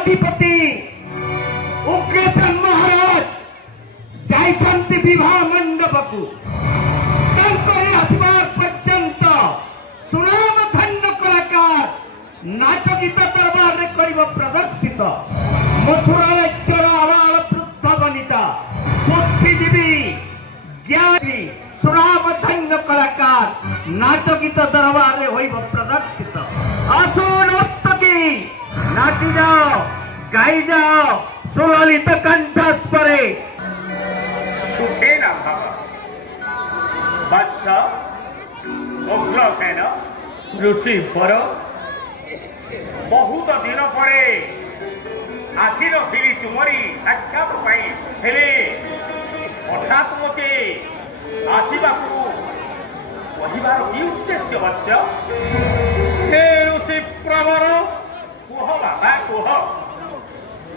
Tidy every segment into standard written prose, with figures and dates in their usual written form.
अधिपति उग्रसेन महाराज जाइछन्ति विवाह मंडप को आसबार पर्यंत सुनाम धन्य कलाकार नाच गीत दरबार रे करिब प्रदर्शित मथुरा राज्यर आवाल वृद्ध वनिता बुद्धि देवी ज्ञानी सुनाम धन्य कलाकार नाच गीत दरबार रे होइब प्रदर्शित आसो नर्तकी नाची जाओ गाई जाओ सुललित कंठस्वरे सुखे ना बाबा बस उग्रसेन ऋषि पर बहुत दिन पर आसी नी तुमरी साक्षात हेले हठात मते आसवा कहबार कि उद्देश्य वत्स हे ऋषि प्रवर कह बाबा कह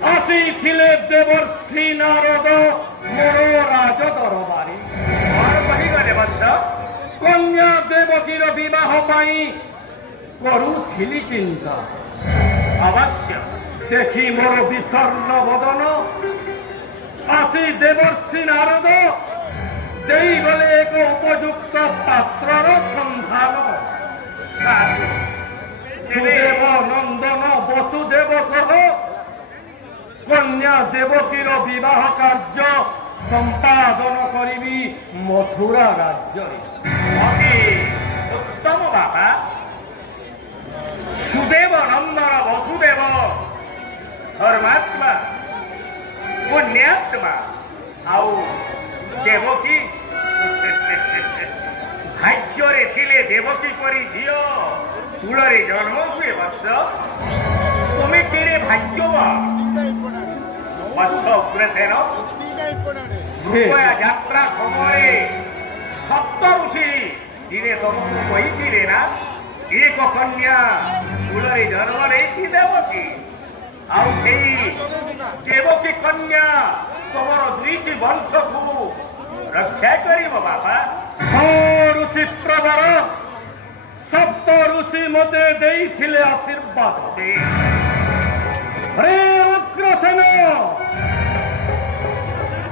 आसी देवर्षि नारद मोर राज दरबारी और कहीगले वत्स कन्या देवकीर विवाह पाई करुथिली चिंता अवश्य देखी मोर विषर्ण बदन आसी देवर्षि नारद देई गले एक उपयुक्त पात्रर संधान सुदेव नंदन वसुदेव सह कन्या देवकीर विवाह कार्य संपादन करी मथुरा राज्य उत्तम बाबा सुदेव नंदन वसुदेव धर्मात्मा पुण्यात्मा आउ देवकी भाग्य थिले देवकी परी झील कूल जन्म हुए वत्स तुम्हें केड़े भाग्यवान वत्स उग्रसेन यात्रा समय सप्त ऋषि दिने तुमको कही ना एक कन्या कूल जन्म नहीं देवकी आउ देवकी कन्या तुम दुईटी वंश को रक्षा कर बाबा ऋषि प्रवर सप्त ऋषि मते देइथिले आशीर्वाद रे उग्रसेन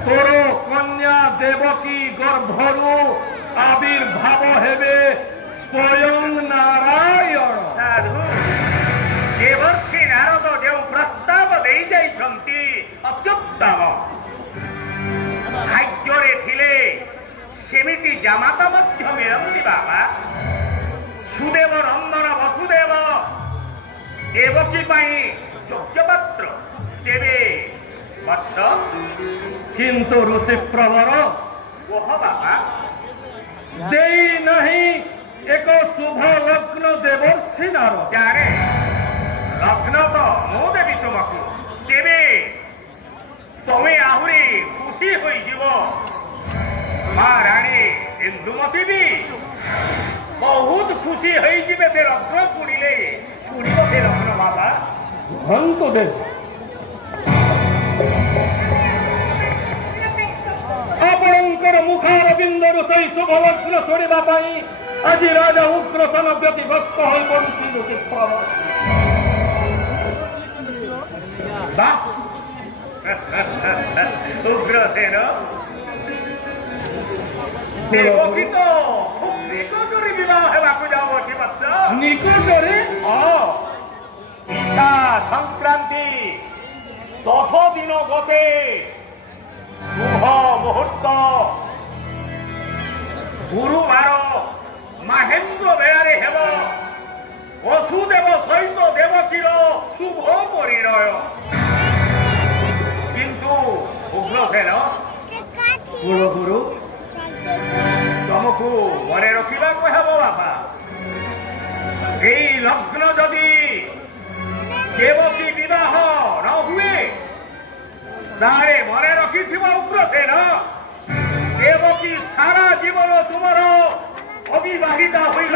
तोर कन्या देवकी गर्भरु आविर्भाव हेबे स्वयं नारायण साधु देवर्षि नारद जो प्रस्ताव दे जाइछन्ति अत्युत्तम भाग्य थिले सेमिति जामाता मध्य मिलन्ति बाबा सुदेव नंदन वसुदेव देवकी पाई योग्य पात्र देवे वत्स किंतु ऋषि प्रवर कह बाबा देई नहीं एक शुभ लग्न देवर्षि नारद जाने लग्न तो मु देवी तुमको देवे तुम्हें आहुरी खुशी हो महाराणी इंदुमती भी बहुत खुशी हो लग्न शुणिले शुणव से लग्न बाबा हंतु दे आपणकर मुखारबिंदर सही शुभ लग्न शुणा आज राजा उग्रसेन व्यतिग्रस्त हो पड़ुछि उग्रसेन देवकी तो खूब निकटरे विवाह हेबाकु जाउछि वत्स निकटरे इच्छा संक्रांति 10 दिन गते शुभ मुहूर्त गुरुवार महेन्द्र बेलारे हेब वसुदेव सहित देवकीर शुभ परिणय किंतु उग्रसेन कुलगुरु तुमको मन रखा हेब बापा यही लग्न जदि देवकी विवाह न हुए तारे मन रखि उग्रसेन देवकी सारा जीवन तुमर अविवाहिता मन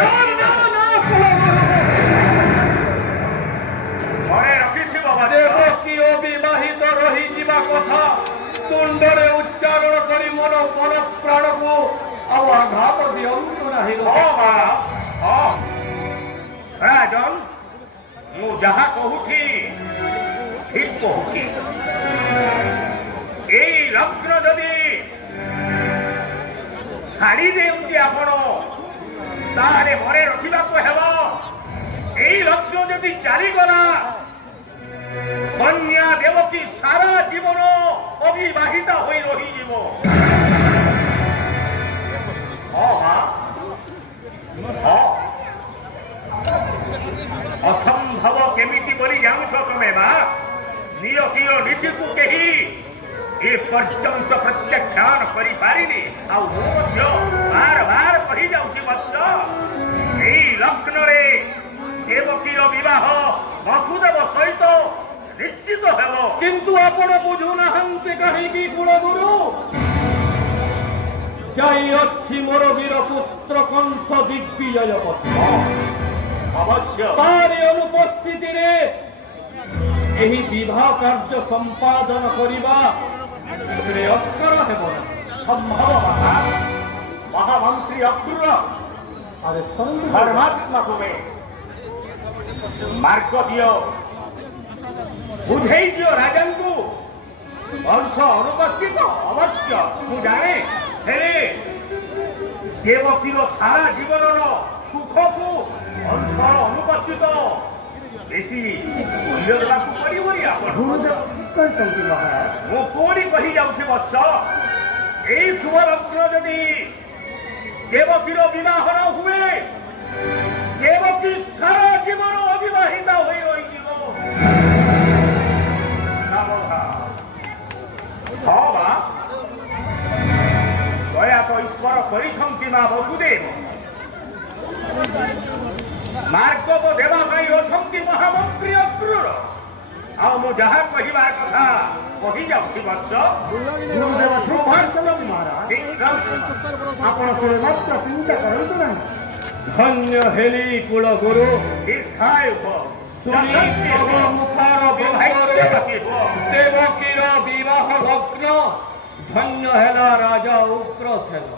रखि देवकी अविवाहित रही जीवा कथा तुंडरे उच्चारण करी मन मन प्राण को आघात दियंतु नहीं राजन मु जहा कहूँ ঠিক কହୁছি এই লগ্ন যদি ছাড়ি দেউছি আপন তাহলে মনে রখিବାକୁ ହେବ এই লগ্ন যদি চালিগলা কন্যা দেবকী সারা জীবন অবিবাহিতা হয়ে রহিଯିব ଅସମ୍ଭବ କେମିତି ବୋଲି ଜାଣୁଛ ତମେ ବା ନିୟତିର ନୀତିକୁ କେହି ଏ ପର୍ଯ୍ୟନ୍ତ ପ୍ରତ୍ୟାଖ୍ୟାନ କରିପାରିନି ଆଉ ମୁଁ ମଧ୍ୟ ବାର ବାର କହିଯାଉଛି ବତ୍ସ ଏହି ଲଗ୍ନରେ ଦେବକୀର ବିବାହ ବସୁଦେବ ସହିତ ନିଶ୍ଚିତ ହେବ କିନ୍ତୁ ଆପଣ ବୁଝୁନାହାନ୍ତି କାହିଁକି କୁଳଗୁରୁ ଯାଇଅଛି ମୋର ବୀର ପୁତ୍ର କଂସ ଦିଗ୍ବିଜୟ ପଥ ଅବଶ୍ୟ ତାରି ଅନୁପସ୍ଥିତିରେ ଏହି ବିବାହ କାର୍ଯ୍ୟ ସମ୍ପାଦନ କରିବା ଶ୍ରେୟସ୍କର ହେବ ସମ୍ଭବ ମହାମନ୍ତ୍ରୀ ଅକ୍ରୁର ଧର୍ମାତ୍ମା ତୁମେ ମାର୍ଗ ଦିଅ ବୁଝେଇ ଦିଅ ରାଜାଙ୍କୁ ଅଂଶ ଅନୁପସ୍ଥିତ ଅବଶ୍ୟ ମୁଁ ଜାଣେ ହେଲେ ଦେବକୀର ସାରା ଜୀବନର ସୁଖକୁ ଅଂଶ ଅନୁପସ୍ଥିତ ବେଶୀ ମୂଲ୍ୟ ଦେବାକୁ ପଡ଼ିବନି ଆପଣ ମୁଁ ପୁଣି କହିଯାଉଛି ବତ୍ସ ଏଇ ଶୁଭ ଲଗ୍ନ ଯଦି ଦେବକୀର ବିବାହ ନ ହୁଏ ଦେବକୀ ସାରା ଜୀବନ ଅବିବାହିତା ହୋଇ ରହିଯିବ ହଁ ବା ଦୟା ତ ଈଶ୍ୱର କରିଛନ୍ତି ମା ବସୁଦେବ ମାର୍ଗ ତ ଦେବା ପାଇଁ ଅଛନ୍ତି ମହାମନ୍ତ୍ରୀ ଅକ୍ରୁର ଆଉ ମୁଁ ଯାହା କହିବାର କଥା କହିଯାଉଛି ବତ୍ସ ଆପଣ ମାତ୍ର ଚିନ୍ତା କରନ୍ତୁ ନାହିଁ ଧନ୍ୟ ହେଲି କୁଳଗୁରୁ ଦୀର୍ଘାୟୁ ମୁଖର ଦେବକୀର ବିବାହ ଲଗ୍ନ ଧନ୍ୟ ହେଲା ରାଜା ଉଗ୍ରସେନ।